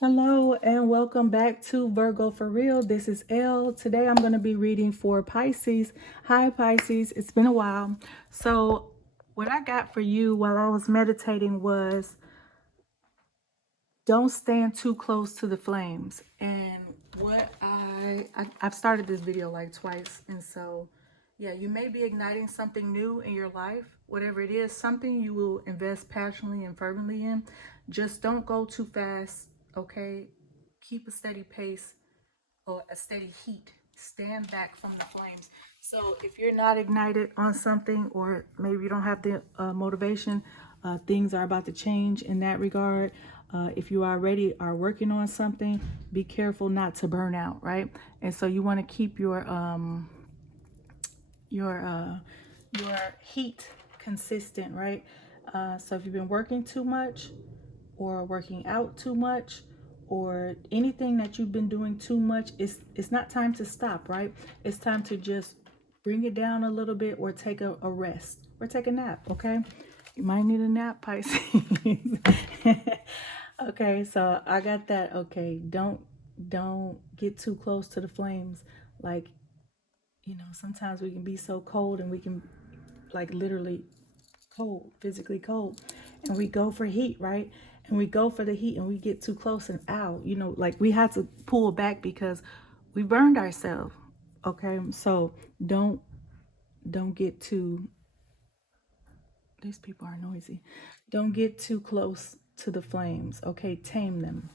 Hello and welcome back to Virgo for Real. This is Elle. Today I'm going to be reading for Pisces. Hi Pisces, it's been a while. So what I got for you while I was meditating was don't stand too close to the flames. And what I've started this video like twice, and so yeah, you may be igniting something new in your life, whatever it is, something you will invest passionately and fervently in. Just don't go too fast, okay? Keep a steady pace or a steady heat. Stand back from the flames. So if you're not ignited on something, or maybe you don't have the motivation, things are about to change in that regard. If you already are working on something, be careful not to burn out, right? And so you want to keep your uh, your heat consistent, right? So if you've been working too much, or working out too much, or anything that you've been doing too much, it's not time to stop, right? It's time to just bring it down a little bit, or take a rest, or take a nap. Okay, you might need a nap, Pisces. Okay, so I got that. Okay, don't get too close to the flames. Like, sometimes we can be so cold, and we can, like, literally cold, physically cold, and we go for heat, right? And we go for the heat, and we get too close, and ow, like, we had to pull back because we burned ourselves. Okay, so don't get too, these people are noisy. Don't get too close to the flames. Okay, tame them.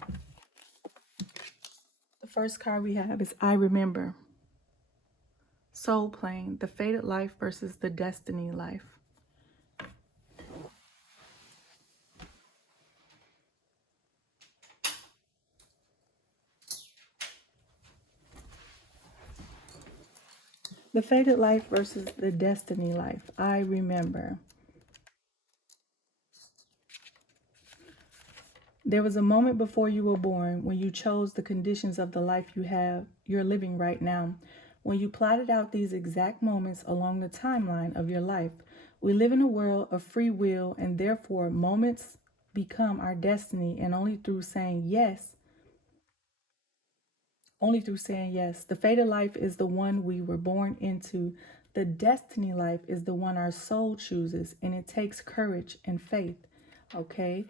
The first card we have is I Remember. Soul Plane, the fated life versus the destiny life. The fated life versus the destiny life. I remember. There was a moment before you were born when you chose the conditions of the life you're living right now. When you plotted out these exact moments along the timeline of your life. We live in a world of free will, and therefore moments become our destiny, and only through saying yes. The fated life is the one we were born into. The destiny life is the one our soul chooses, and it takes courage and faith. Okay?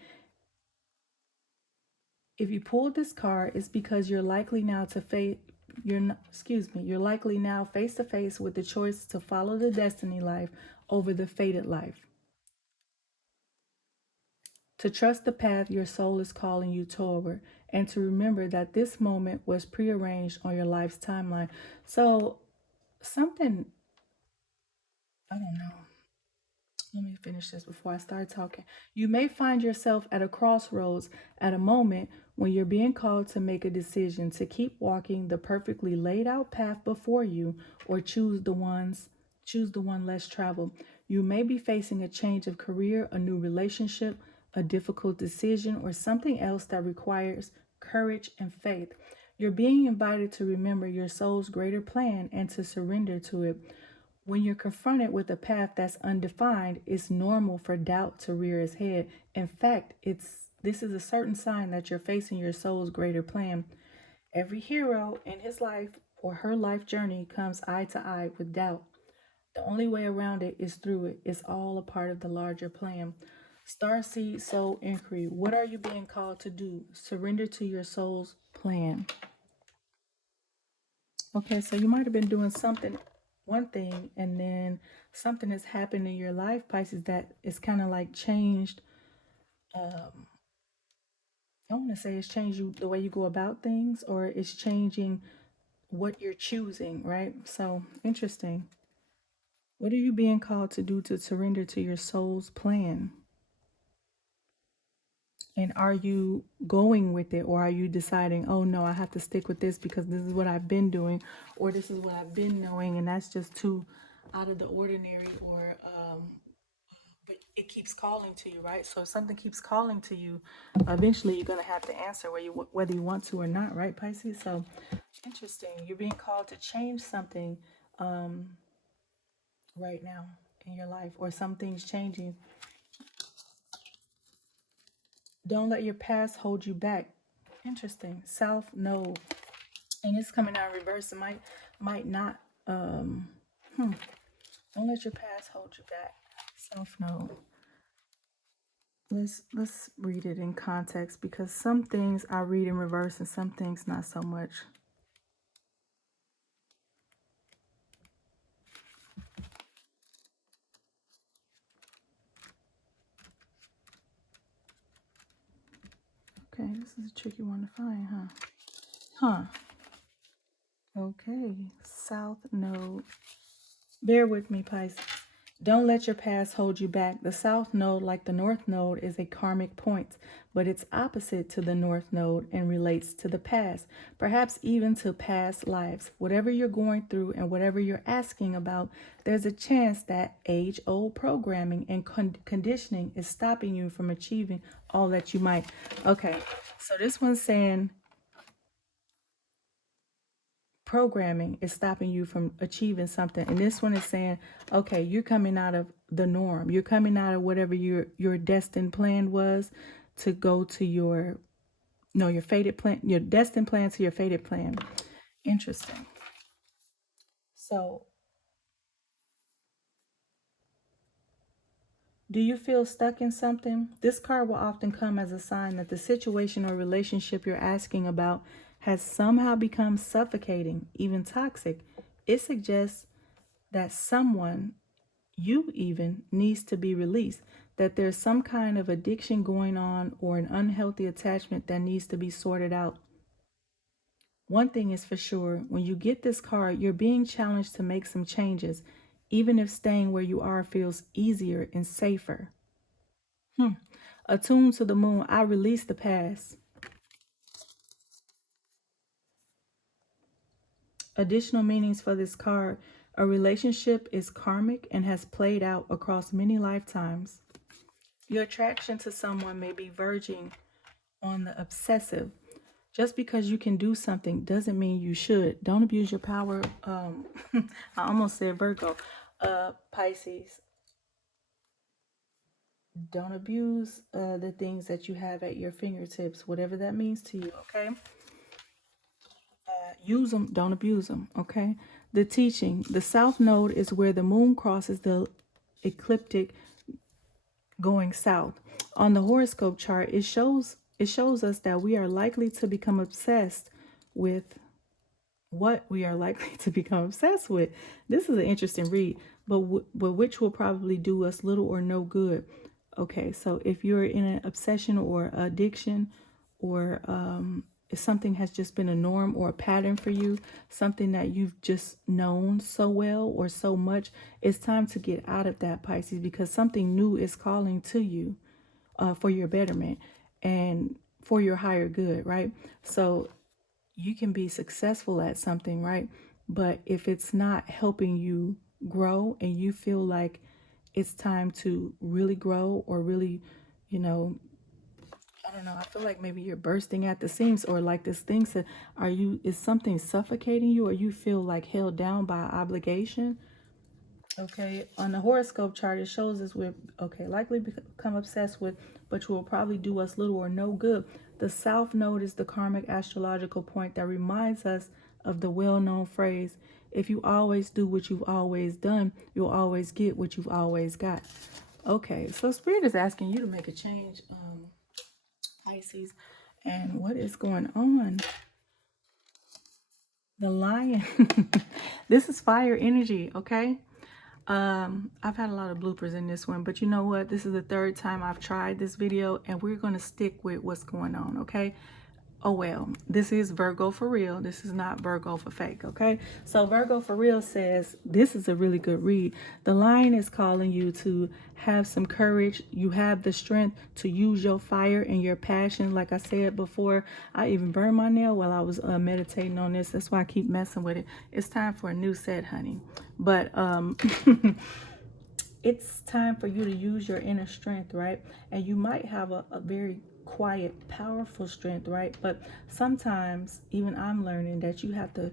If you pulled this card, it's because you're likely now you're likely now face to face with the choice to follow the destiny life over the fated life. To trust the path your soul is calling you toward, and to remember that this moment was prearranged on your life's timeline. So, something, I don't know. Let me finish this before I start talking. You may find yourself at a crossroads, at a moment when you're being called to make a decision to keep walking the perfectly laid out path before you, or choose the one less traveled. You may be facing a change of career, a new relationship, a difficult decision, or something else that requires courage and faith. You're being invited to remember your soul's greater plan and to surrender to it. When you're confronted with a path that's undefined, it's normal for doubt to rear its head. In fact, this is a certain sign that you're facing your soul's greater plan. Every hero in his life or her life journey comes eye to eye with doubt. The only way around it is through it. It's all a part of the larger plan. Starseed Soul Inquiry. What are you being called to do? Surrender to your soul's plan. Okay, so you might have been doing one thing, and then something has happened in your life, Pisces, that is kind of like changed. Um, I want to say it's changed the way you go about things, or it's changing what you're choosing, right? So interesting. What are you being called to do to surrender to your soul's plan? And are you going with it, or are you deciding, oh no, I have to stick with this because this is what I've been doing, or this is what I've been knowing, and that's just too out of the ordinary, or but it keeps calling to you, right? So if something keeps calling to you, eventually you're gonna have to answer whether you want to or not, right, Pisces? So interesting. You're being called to change something right now in your life, or something's changing. Don't let your past hold you back. Interesting. South node. And it's coming out in reverse. It might not hmm. Don't let your past hold you back. South node. Let's read it in context because some things I read in reverse and some things not so much. Okay, this is a tricky one to find, huh? Huh. Okay. South node. Bear with me, Pisces. Don't let your past hold you back. The South Node, like the North Node, is a karmic point, but it's opposite to the North Node and relates to the past, perhaps even to past lives. Whatever you're going through and whatever you're asking about, there's a chance that age old programming and conditioning is stopping you from achieving all that you might. Okay, so this one's saying programming is stopping you from achieving something, and this one is saying, okay, you're coming out of the norm, you're coming out of whatever your destined plan was to go to your, no, your fated plan, your destined plan to your fated plan. Interesting. So do you feel stuck in something? This card will often come as a sign that the situation or relationship you're asking about has somehow become suffocating, even toxic. It suggests that someone, you even, needs to be released, that there's some kind of addiction going on or an unhealthy attachment that needs to be sorted out. One thing is for sure, when you get this card, you're being challenged to make some changes, even if staying where you are feels easier and safer. Attuned to the moon, I release the past. Additional meanings for this card: a relationship is karmic and has played out across many lifetimes. Your attraction to someone may be verging on the obsessive. Just because you can do something doesn't mean you should. Don't abuse your power. I almost said Virgo. Pisces. Don't abuse the things that you have at your fingertips, whatever that means to you, okay? Use them, don't abuse them, okay? The teaching. The South Node is where the moon crosses the ecliptic going south. On the horoscope chart, it shows us that we are likely to become obsessed with what we are likely to become obsessed with. This is an interesting read, but which will probably do us little or no good. Okay, so if you're in an obsession or addiction, or if something has just been a norm or a pattern for you, something that you've just known so well or so much, it's time to get out of that, Pisces, because something new is calling to you for your betterment and for your higher good, right? So you can be successful at something, right? But if it's not helping you grow and you feel like it's time to really grow or really, you know, I don't know, I feel like maybe you're bursting at the seams, or like this thing said, is something suffocating you, or you feel like held down by obligation? Okay, on the horoscope chart, it shows us we're likely become obsessed with, but will probably do us little or no good. The South Node is the karmic astrological point that reminds us of the well-known phrase: "If you always do what you've always done, you'll always get what you've always got." Okay, so Spirit is asking you to make a change, Pisces, and what is going on? The Lion. This is fire energy, okay? I've had a lot of bloopers in this one, but you know what? This is the third time I've tried this video, and we're going to stick with what's going on, okay? Oh, well, this is Virgo for real. This is not Virgo for fake, okay? So Virgo for real says, this is a really good read. The Lion is calling you to have some courage. You have the strength to use your fire and your passion. Like I said before, I even burned my nail while I was meditating on this. That's why I keep messing with it. It's time for a new set, honey. But it's time for you to use your inner strength, right? And you might have a very quiet, powerful strength, right? But sometimes, even I'm learning that you have to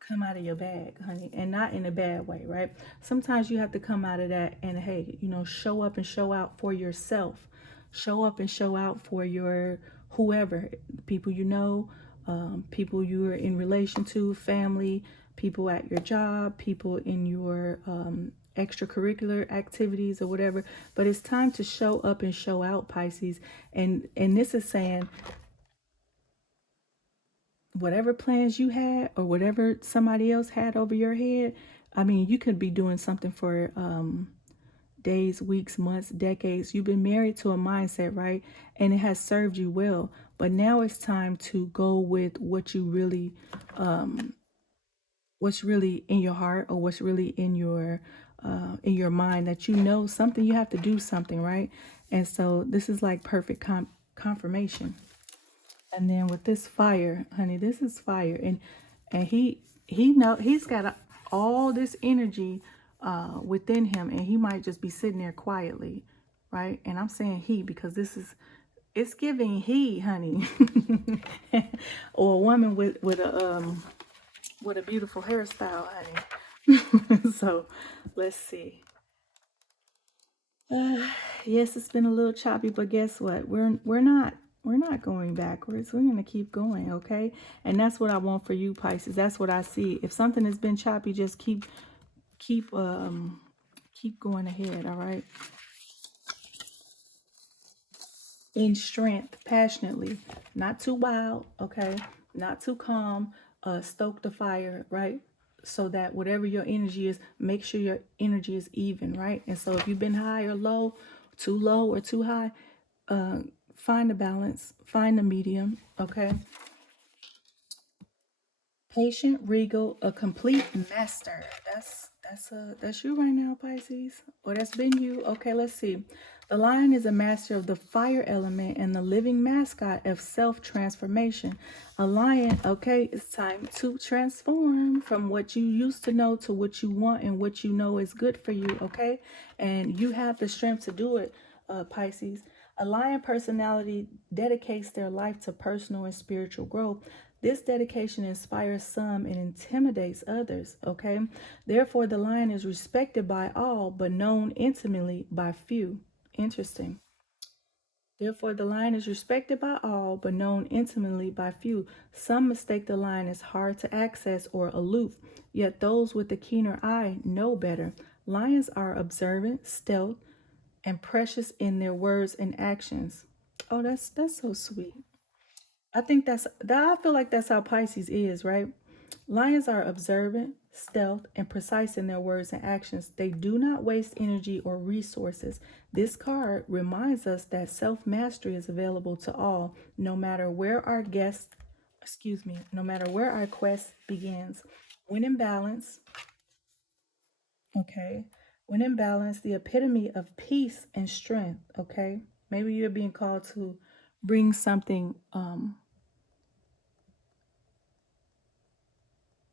come out of your bag, honey, and not in a bad way, right? Sometimes you have to come out of that and, hey, show up and show out for yourself. Show up and show out for your whoever, people you know, people you're in relation to, family, people at your job, people in your extracurricular activities or whatever. But it's time to show up and show out, Pisces. And this is saying whatever plans you had or whatever somebody else had over your head. I mean, you could be doing something for days, weeks, months, decades. You've been married to a mindset, right? And it has served you well. But now it's time to go with what's really in your heart, or what's really in your mind, that you know something, you have to do something, right? And so this is like perfect confirmation. And then with this fire, honey, this is fire. And he know he's got all this energy within him, and he might just be sitting there quietly, right? And I'm saying he because it's giving he, honey. Or a woman with a beautiful hairstyle, honey. So let's see. Uh, yes, it's been a little choppy, but guess what? We're not going backwards. We're gonna keep going, okay? And that's what I want for you, Pisces. That's what I see. If something has been choppy, just keep keep going ahead, all right? In strength, passionately, not too wild, okay? Not too calm. Stoke the fire, right? So that whatever your energy is, make sure your energy is even, right? And so if you've been high or low, too low or too high, uh, find a balance, find a medium, okay? Patient, regal, a complete master. That's you right now, Pisces. Or that's been you. Okay, let's see. The lion is a master of the fire element and the living mascot of self-transformation. A lion, okay, it's time to transform from what you used to know to what you want and what you know is good for you, okay? And you have the strength to do it, Pisces. A lion personality dedicates their life to personal and spiritual growth. This dedication inspires some and intimidates others, okay? Therefore, the lion is respected by all, but known intimately by few. Interesting. Therefore, the lion is respected by all, but known intimately by few. Some mistake the lion as hard to access or aloof, yet those with a keener eye know better. Lions are observant, stealth, and precious in their words and actions. Oh, that's so sweet. I think I feel like that's how Pisces is, right? Lions are observant, stealth, and precise in their words and actions. They do not waste energy or resources. This card reminds us that self-mastery is available to all, no matter where our no matter where our quest begins. When in balance, okay? When in balance, the epitome of peace and strength, okay? Maybe you're being called to bring something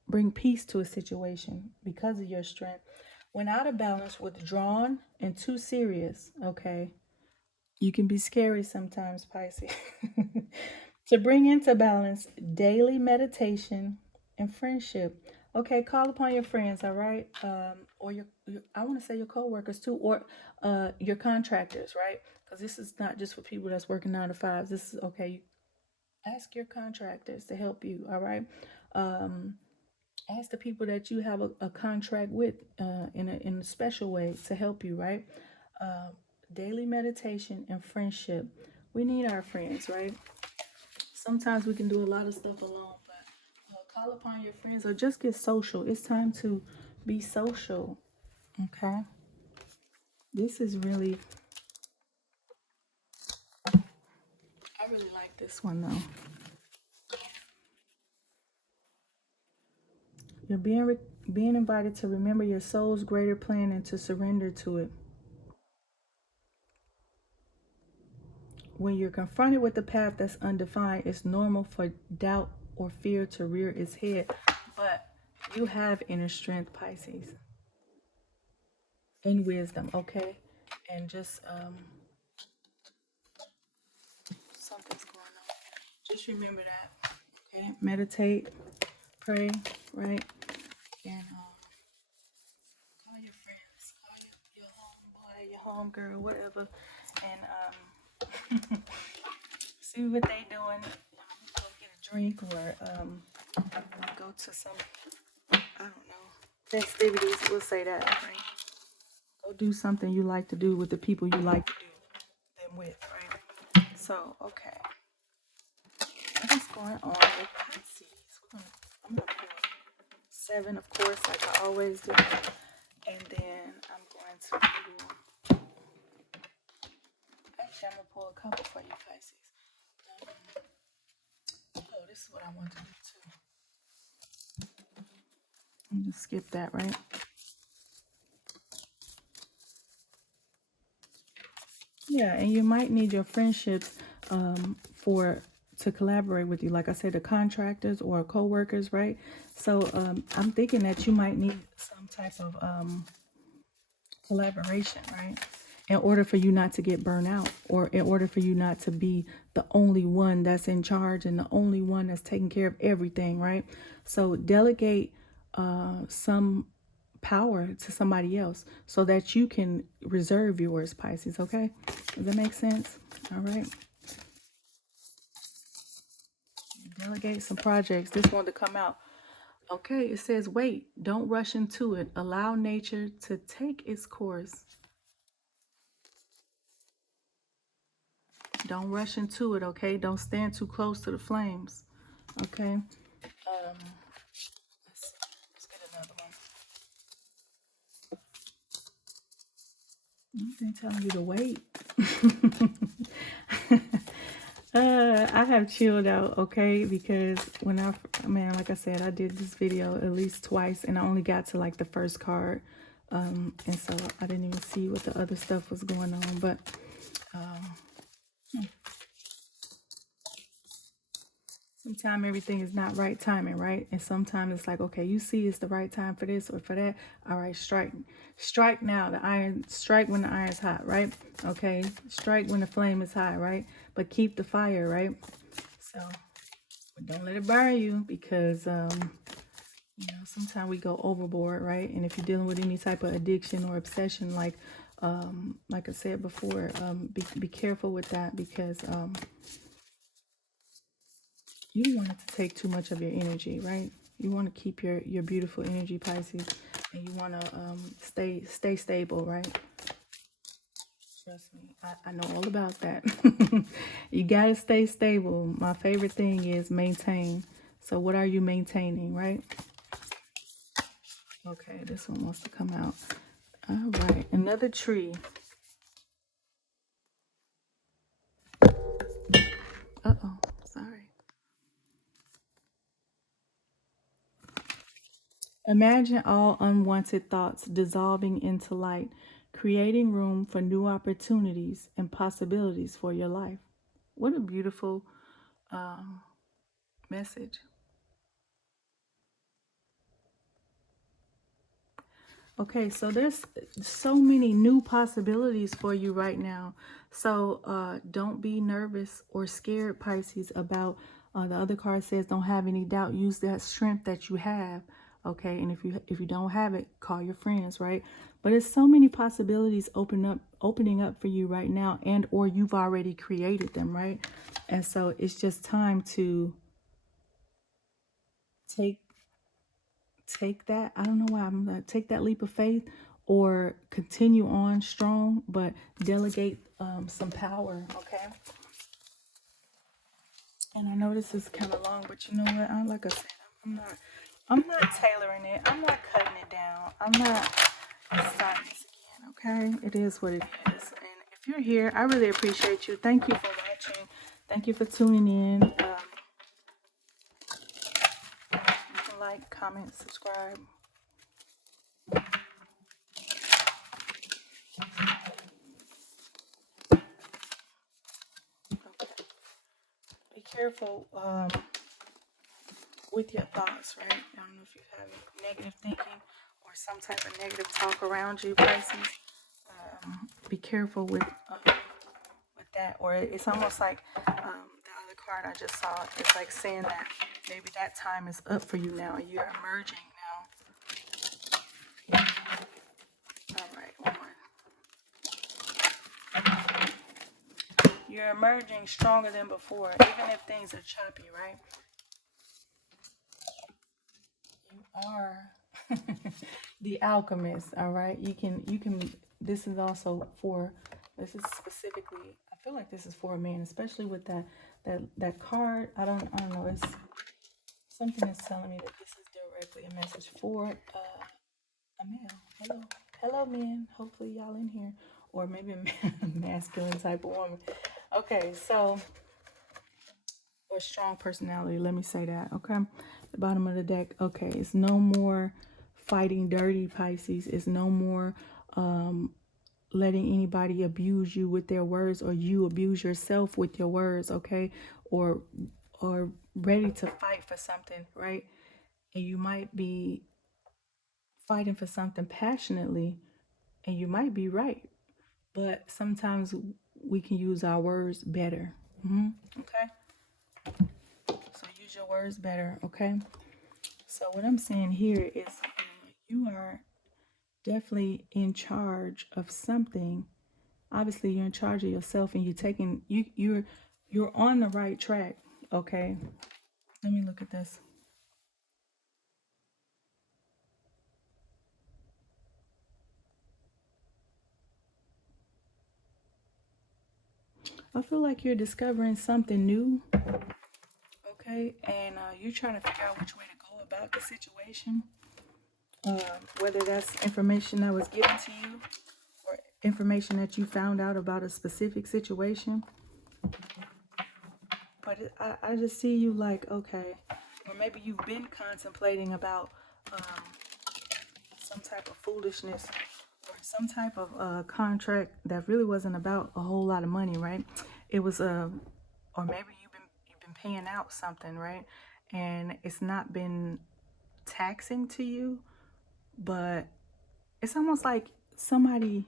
bring peace to a situation because of your strength. When out of balance, withdrawn, and too serious, okay? You can be scary sometimes, Pisces. To bring into balance, daily meditation and friendship. Okay, call upon your friends, all right? Or your I want to say your coworkers too, or your contractors, right? Because this is not just for people that's working 9 to 5s. This is okay. Ask your contractors to help you, all right? Um, Ask the people that you have a contract with in a special way to help you, right? Uh, Daily meditation and friendship. We need our friends, right? Sometimes we can do a lot of stuff alone, but call upon your friends or just get social. It's time to be social, okay? This is really, I really like this one though. You're being invited to remember your soul's greater plan and to surrender to it. When you're confronted with a path that's undefined, it's normal for doubt or fear to rear its head. But you have inner strength, Pisces, and wisdom, okay? And just something's going on. Just remember that, okay? Meditate, pray, right? And call your friends, call your homeboy, your homegirl, whatever. And see what they doing. Go get a drink or go to some, I don't know, festivities. We'll say that, right? Go do something you like to do with the people you like to do them with, right? So, okay. What's going on with Pisces? I'm gonna pull 7, of course, like I always do. And then I'm going to pull, actually, I'm gonna pull a couple for you, Pisces. Oh, this is what I want to do too. I'm just skip that, right? Yeah, and you might need your friendships for to collaborate with you. Like I said, the contractors or co-workers, right? So I'm thinking that you might need some type of collaboration, right? In order for you not to get burnt out, or in order for you not to be the only one that's in charge and the only one that's taking care of everything, right? So delegate some power to somebody else so that you can reserve yours, Pisces, okay? Does that make sense? All right. Delegate some projects. This one to come out. Okay, it says, wait, don't rush into it. Allow nature to take its course. Don't rush into it, okay? Don't stand too close to the flames, okay? Let's get another one. They're telling you to wait. I have chilled out, okay? Because when man, like I said, I did this video at least twice, and I only got to like the first card, and so I didn't even see what the other stuff was going on. But sometimes everything is not right timing, right? And sometimes it's like, okay, you see it's the right time for this or for that. All right, strike now. Strike when the iron's hot, right? Okay, strike when the flame is high, right? But keep the fire, right? So don't let it burn you, because you know, sometimes we go overboard, right? And if you're dealing with any type of addiction or obsession, like I said before, be careful with that, because you don't want it to take too much of your energy, right? You want to keep your beautiful energy, Pisces, and you want to stay stable, right? Trust me, I know all about that. You got to stay stable. My favorite thing is maintain. So what are you maintaining, right? Okay, this one wants to come out. All right, another tree. Uh-oh, sorry. Imagine all unwanted thoughts dissolving into light, creating room for new opportunities and possibilities for your life. What a beautiful message. Okay, so there's so many new possibilities for you right now. So don't be nervous or scared, Pisces, about the other card says don't have any doubt. Use that strength that you have. Okay, and if you don't have it, call your friends, right? But it's so many possibilities opening up for you right now, and or you've already created them, right? And so it's just time to take that. I don't know why I'm gonna take that leap of faith, or continue on strong, but delegate some power, okay? And I know this is kind of long, but you know what? Like I said, I'm not tailoring it. I'm not cutting it down. I'm not starting this again, okay? It is what it is. And if you're here, I really appreciate you. Thank you for watching. Thank you for tuning in. You can like, comment, subscribe. Okay. Be careful with your thoughts, right? I don't know if you have negative thinking or some type of negative talk around you, Pisces. Be careful with that. Or it's almost like the other card I just saw. It's like saying that maybe that time is up for you now. You're emerging now. Yeah. All right, one more. You're you're emerging stronger than before, even if things are choppy, right? You are the alchemist, all right? You can this is also for this is specifically I feel like this is for a man, especially with that card. I don't know, it's something is telling me that this is directly a message for a male. Hello. Hello men. Hopefully y'all in here. Or maybe a masculine type of woman. Okay, so or strong personality. Let me say that. Okay, the bottom of the deck. Okay, it's no more fighting dirty, Pisces. It's no more letting anybody abuse you with their words, or you abuse yourself with your words. Okay, or ready to fight for something, right? And you might be fighting for something passionately, and you might be right, but sometimes we can use our words better. Okay, so use your words better. Okay. So what I'm saying here is you are definitely in charge of something. Obviously, you're in charge of yourself, and you're on the right track. Okay. Let me look at this. I feel like you're discovering something new. Okay, and you're trying to figure out which way to go about the situation. Whether that's information that was given to you or information that you found out about a specific situation. But I just see you like, okay, or maybe you've been contemplating about some type of foolishness or some type of contract that really wasn't about a whole lot of money, right? It was or maybe you've been paying out something, right? And it's not been taxing to you, but it's almost like somebody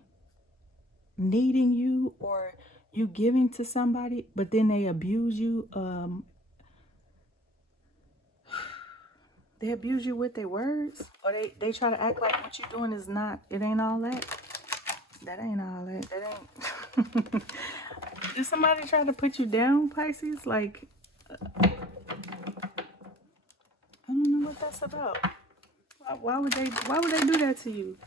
needing you or you giving to somebody, but then they abuse you. They abuse you with their words, or they try to act like what you're doing is not. It ain't all that. That ain't all that. That ain't. Did somebody try to put you down, Pisces? Like, I don't know what that's about. Why would they? Why would they do that to you?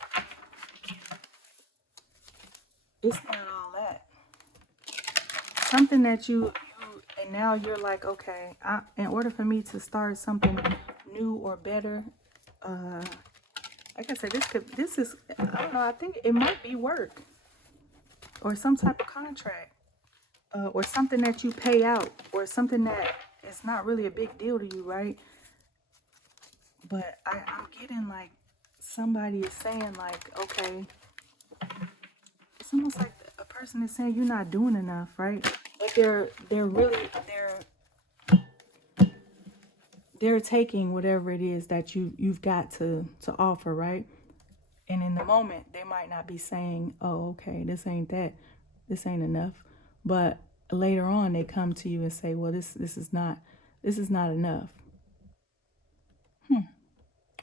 It's not all that. Something that you and now you're like, okay, in order for me to start something new or better, like I said, this is, I don't know, I think it might be work or some type of contract, or something that you pay out, or something that is not really a big deal to you, right? But I'm getting like somebody is saying like, okay, it's almost like a person is saying you're not doing enough, right? But they're taking whatever it is that you've got to offer, right? And in the moment they might not be saying, oh, okay, this ain't enough. But later on they come to you and say, well, this is not enough.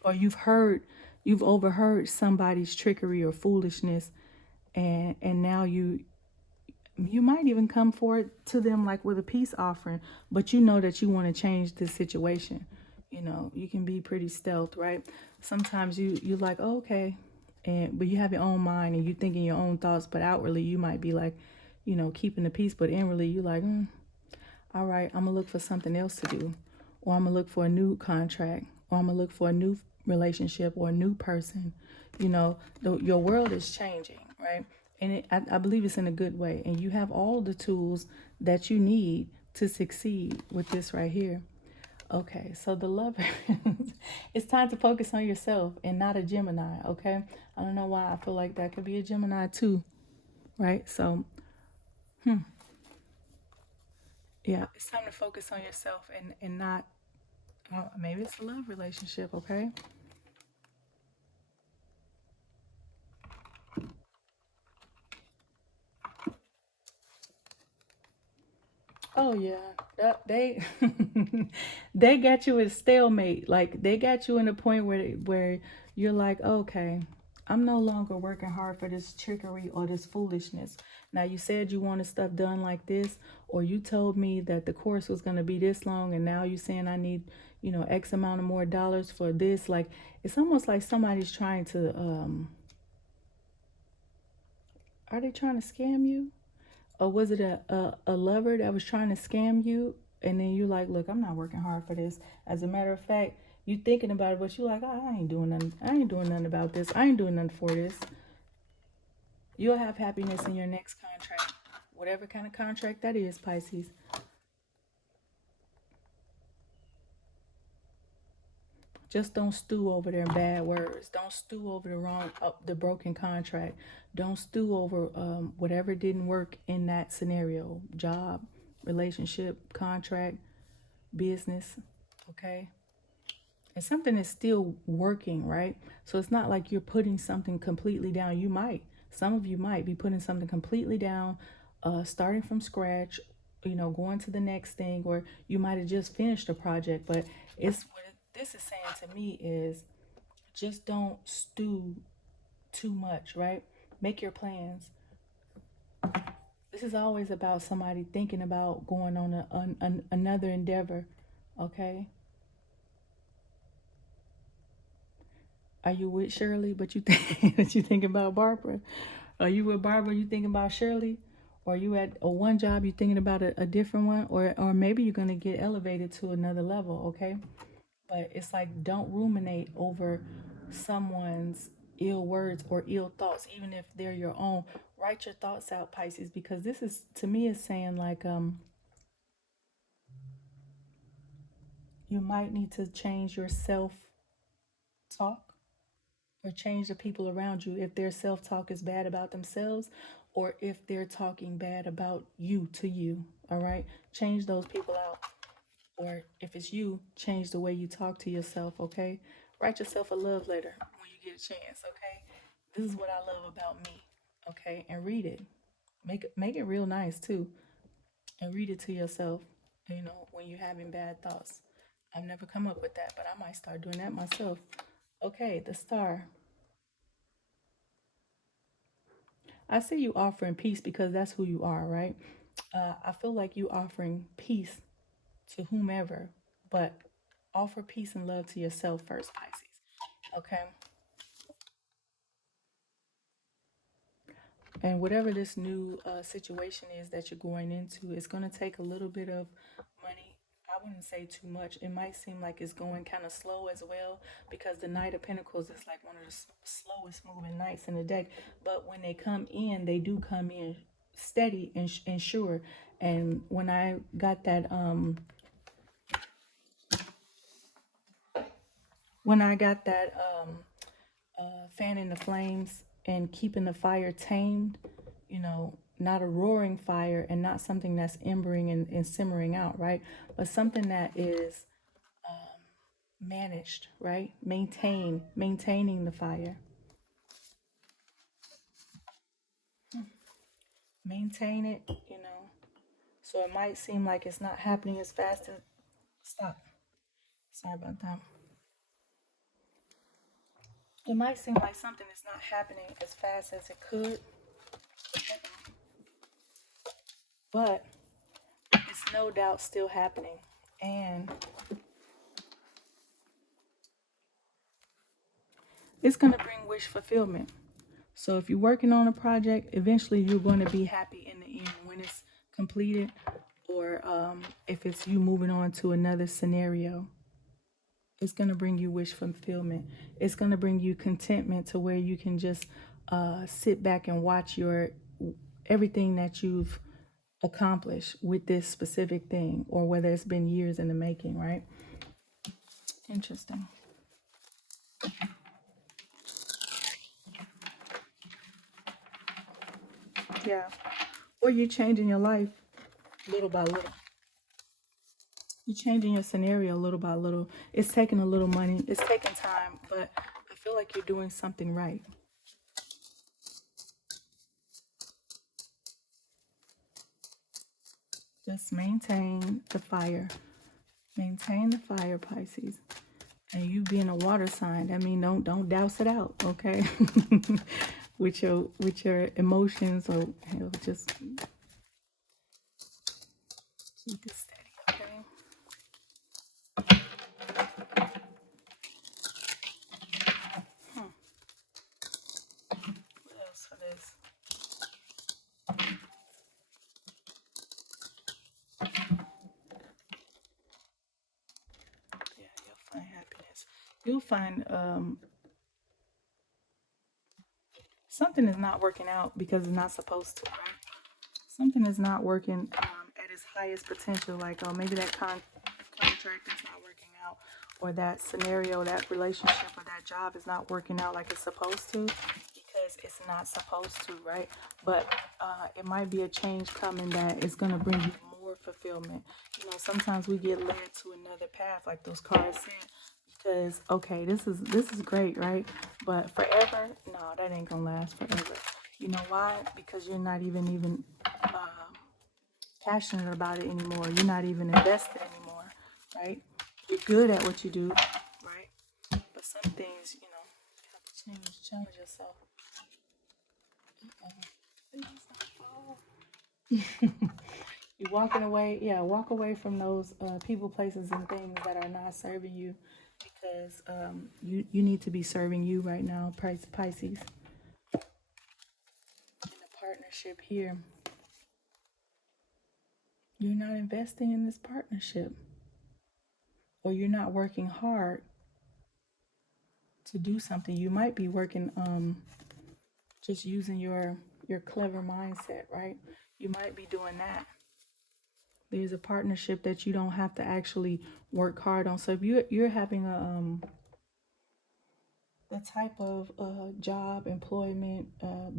Or you've overheard somebody's trickery or foolishness, and now you might even come forward to them like with a peace offering, but you know that you want to change the situation. You know, you can be pretty stealth, right? Sometimes you like, oh, okay, but you have your own mind and you thinking your own thoughts, but outwardly you might be like, keeping the peace, but inwardly you like, all right, I'm gonna look for something else to do, or I'm gonna look for a new contract, or I'm gonna look for a new relationship or a new person. Your world is changing, right? And I believe it's in a good way, and you have all the tools that you need to succeed with this right here. Okay, so the lover, it's time to focus on yourself and not a Gemini. Okay, I don't know why I feel like that could be a Gemini too, right? So yeah, it's time to focus on yourself and not, maybe it's a love relationship. Okay. Oh yeah, they they got you at stalemate. Like they got you in a point where you're like, okay, I'm no longer working hard for this trickery or this foolishness. Now, you said you wanted stuff done like this, or you told me that the course was going to be this long, and now you're saying I need, X amount of more dollars for this. Like, it's almost like somebody's trying to, are they trying to scam you? Or was it a lover that was trying to scam you? And then you're like, look, I'm not working hard for this. As a matter of fact, you thinking about it, but you're like, oh, I ain't doing nothing. I ain't doing nothing about this. I ain't doing nothing for this. You'll have happiness in your next contract, whatever kind of contract that is, Pisces. Just don't stew over their bad words. Don't stew over the broken contract. Don't stew over whatever didn't work in that scenario, job, relationship, contract, business. Okay, and something is still working, right? So it's not like you're putting something completely down. Some of you might be putting something completely down, starting from scratch, going to the next thing, or you might have just finished a project. But this is saying to me is just don't stew too much, right? Make your plans. This is always about somebody thinking about going on another endeavor, okay? Are you with Shirley, but you think but you think about Barbara? Are you with Barbara? You thinking about Shirley? Or are you at a one job? You thinking about a different one? Or maybe you're gonna get elevated to another level. Okay, but it's like don't ruminate over someone's ill words or ill thoughts, even if they're your own. Write your thoughts out, Pisces, because this is to me is saying like you might need to change your self talk or change the people around you if their self talk is bad about themselves or if they're talking bad about you to you. All right, change those people out. Or if it's you, change the way you talk to yourself. Okay, write yourself a love letter when you get a chance. Okay, this is what I love about me. Okay, and read it. Make it real nice too, and read it to yourself. When you're having bad thoughts. I've never come up with that, but I might start doing that myself. Okay, the star. I see you offering peace because that's who you are, right? I feel like you offering peace to whomever, but offer peace and love to yourself first, Pisces. Okay? And whatever this new situation is that you're going into, it's going to take a little bit of money. I wouldn't say too much. It might seem like it's going kind of slow as well because the Knight of Pentacles is like one of the slowest moving knights in the deck. But when they come in, they do come in steady and sure. And when I got that fanning the flames and keeping the fire tamed, not a roaring fire and not something that's embering and simmering out, right? But something that is managed, right? Maintaining the fire. Maintain it, So it might seem like it's not happening as fast as. Stop. Sorry about that. It might seem like something is not happening as fast as it could, but it's no doubt still happening. And it's going to bring wish fulfillment. So if you're working on a project, eventually you're going to be happy in the end when it's completed, or if it's you moving on to another scenario. It's going to bring you wish fulfillment. It's going to bring you contentment to where you can just sit back and watch your everything that you've accomplished with this specific thing, or whether it's been years in the making, right? Interesting. Yeah. Or you're changing your life little by little. You're changing your scenario little by little. It's taking a little money. It's taking time, but I feel like you're doing something right. Just maintain the fire. Maintain the fire, Pisces. And you being a water sign, I mean, don't douse it out, okay? With your emotions, or just keep it steady, okay? What else for this? Yeah, you'll find happiness. You'll find something is not working out because it's not supposed to, right? Something is not working at its highest potential. Like, oh, maybe that contract is not working out, or that scenario, that relationship, or that job is not working out like it's supposed to because it's not supposed to, right? But it might be a change coming that is going to bring you more fulfillment. Sometimes we get led to another path, like those cards said, because okay, this is great, right? But forever, no, that ain't gonna last forever. You know why? Because you're not even passionate about it anymore. You're not even invested anymore, right? You're good at what you do, right? But some things, you have to challenge yourself. You're walking away, yeah, walk away from those people, places, and things that are not serving you, because you need to be serving you right now, Pisces. In a partnership here, you're not investing in this partnership, or you're not working hard to do something. You might be working just using your clever mindset, right? You might be doing that. There's a partnership that you don't have to actually work hard on. So if you're having the type of job, employment,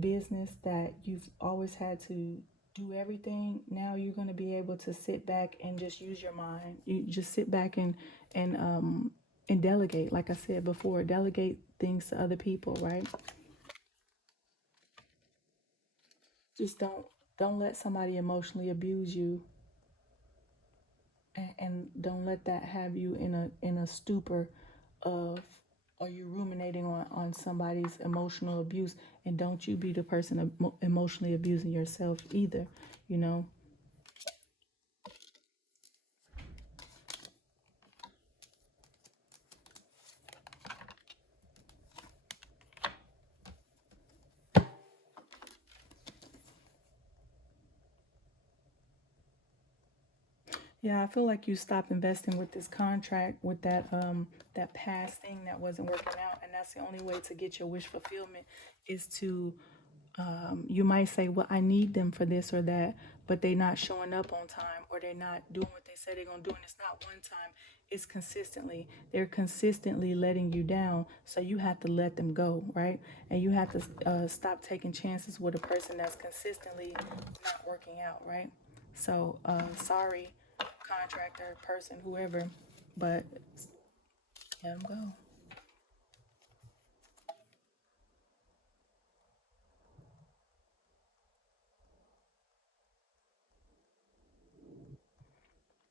business that you've always had to do everything, now you're going to be able to sit back and just use your mind. You just sit back and delegate. Like I said before, delegate things to other people, right? Just don't let somebody emotionally abuse you, and don't let that have you in a stupor of, or you ruminating on somebody's emotional abuse, and don't you be the person emotionally abusing yourself either, you know. Yeah, I feel like you stopped investing with this contract, with that past thing that wasn't working out, and that's the only way to get your wish fulfillment, is to you might say, well, I need them for this or that, but they're not showing up on time, or they're not doing what they said they're going to do. And it's not one time, it's consistently. They're consistently letting you down. So you have to let them go, right? And you have to stop taking chances with a person that's consistently not working out, right? So, sorry, contractor, person, whoever, but let them go.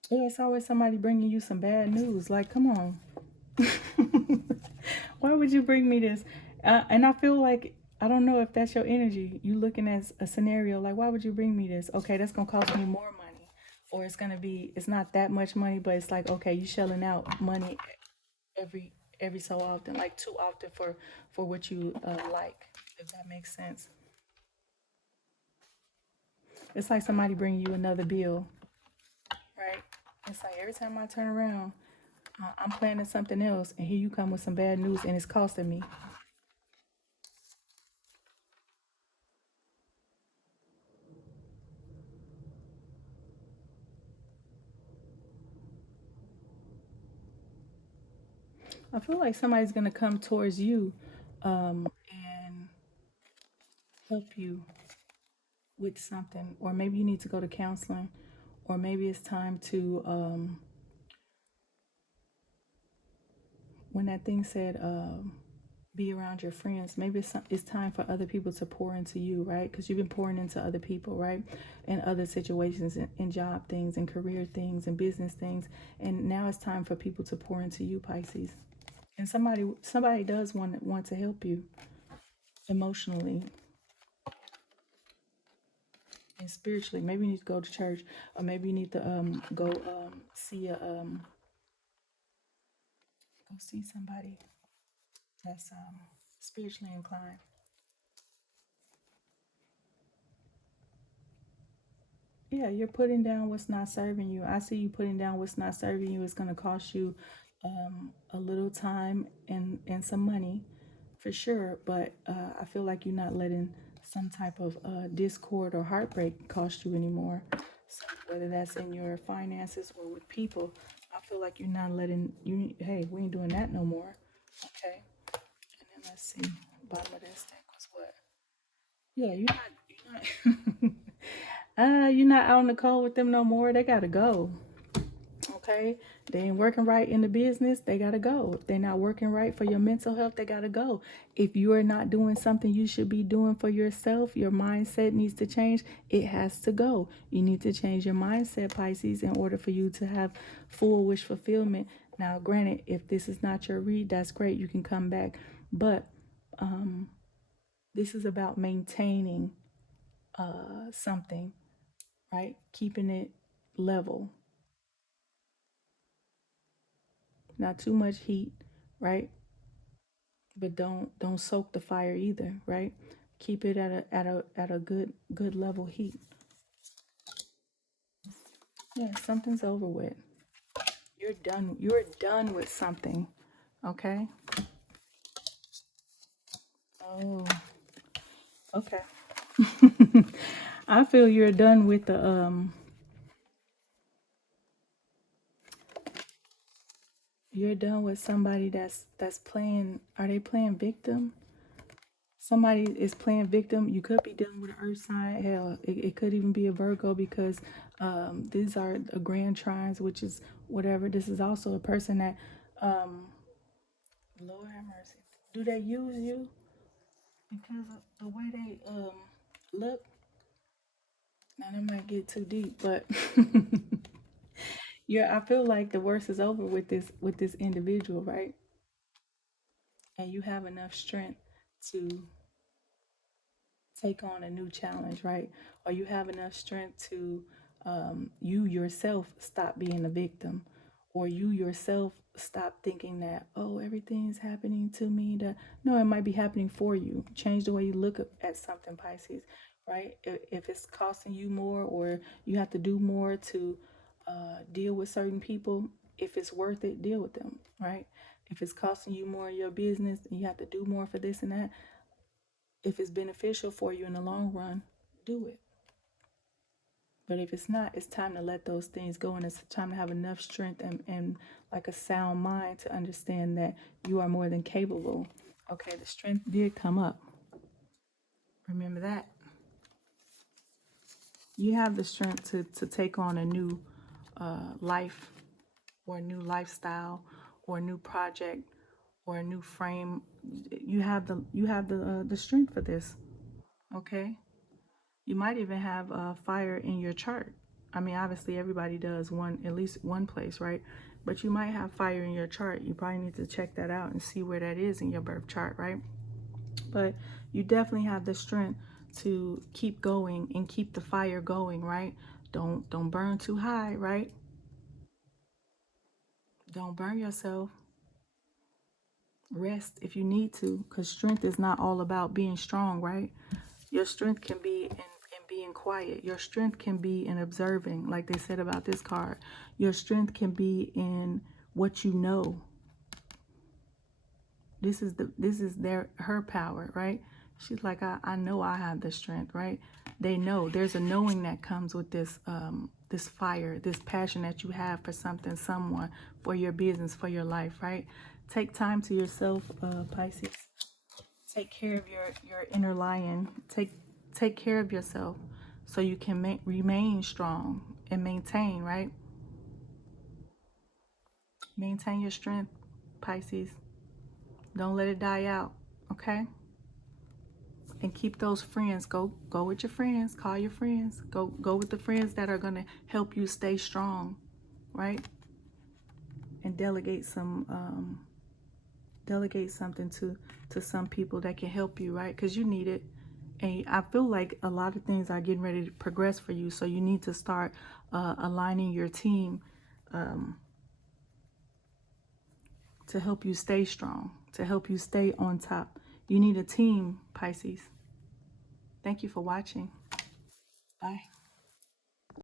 Yeah, it's always somebody bringing you some bad news. Like, come on. Why would you bring me this? And I feel like, I don't know if that's your energy. You looking at a scenario like, why would you bring me this? Okay, that's gonna cost me more money, or it's not that much money, but it's like, okay, you shelling out money every every so often, like too often for what you like. If that makes sense. It's like somebody bringing you another bill, right? It's like every time I turn around, I'm planning something else, and here you come with some bad news, and it's costing me. I feel like somebody's gonna come towards you, and help you with something, or maybe you need to go to counseling, or maybe it's time to when that thing said be around your friends. Maybe it's time for other people to pour into you, right? Because you've been pouring into other people, right? In other situations, in job things, and career things, and business things, and now it's time for people to pour into you, Pisces. And somebody does want to help you emotionally and spiritually. Maybe you need to go to church, or maybe you need to go see a go see somebody that's spiritually inclined. Yeah, you're putting down what's not serving you. I see you putting down what's not serving you. It's going to cost you a little time and some money for sure. But I feel like you're not letting some type of discord or heartbreak cost you anymore. So whether that's in your finances or with people, I feel like you're not letting you. Hey, we ain't doing that no more. Okay. And then let's see. Bottom of that stack was what? Yeah, you're not. You're not. You're not out in the cold with them no more. They gotta go. Okay, they ain't working right in the business. They gotta go. If they're not working right for your mental health, they gotta go. If you are not doing something you should be doing for yourself, your mindset needs to change. It has to go. You need to change your mindset, Pisces, in order for you to have full wish fulfillment. Now, granted, if this is not your read, that's great. You can come back, but this is about maintaining something, right? Keeping it level, not too much heat, right? But don't soak the fire either, right? Keep it at a good level heat. Yeah, something's over with. You're done with something. Okay? Oh, okay. I feel you're done with the you're done with somebody that's playing, are they playing victim? Somebody is playing victim. You could be dealing with an earth sign. Hell, it could even be a Virgo because these are a grand trines, which is whatever. This is also a person that, Lord have mercy. Do they use you because of the way they look? Now that might get too deep, but yeah, I feel like the worst is over with this individual, right? And you have enough strength to take on a new challenge, right? Or you have enough strength to you yourself stop being a victim, or you yourself stop thinking that, oh, everything's happening to me. No, it might be happening for you. Change the way you look at something, Pisces, right? If it's costing you more, or you have to do more to deal with certain people, if it's worth it, deal with them, right? If it's costing you more in your business and you have to do more for this and that, if it's beneficial for you in the long run, do it. But if it's not, it's time to let those things go. And it's time to have enough strength and like a sound mind to understand that you are more than capable. Okay, the strength did come up. Remember that. You have the strength to take on a new life, or a new lifestyle, or a new project, or a new frame. You have the strength for this. Okay. You might even have fire in your chart. I mean, obviously everybody does one, at least one place, right? But you might have fire in your chart. You probably need to check that out and see where that is in your birth chart, right? But you definitely have the strength to keep going and keep the fire going, right? Don't burn too high, right? Don't burn yourself. Rest if you need to, because strength is not all about being strong, right? Your strength can be in being quiet. Your strength can be in observing, like they said about this card. Your strength can be in what you know. This is her power, right? She's like, I know I have the strength, right? They know. There's a knowing that comes with this fire, this passion that you have for something, someone, for your business, for your life, right? Take time to yourself, Pisces. Take care of your inner lion. Take care of yourself so you can remain strong and maintain, right? Maintain your strength, Pisces. Don't let it die out, okay? And keep those friends. Go with your friends. Call your friends. Go with the friends that are gonna help you stay strong, right? And delegate some delegate something to some people that can help you, right? Because you need it. And I feel like a lot of things are getting ready to progress for you. So you need to start aligning your team to help you stay strong, to help you stay on top. You need a team, Pisces. Thank you for watching. Bye.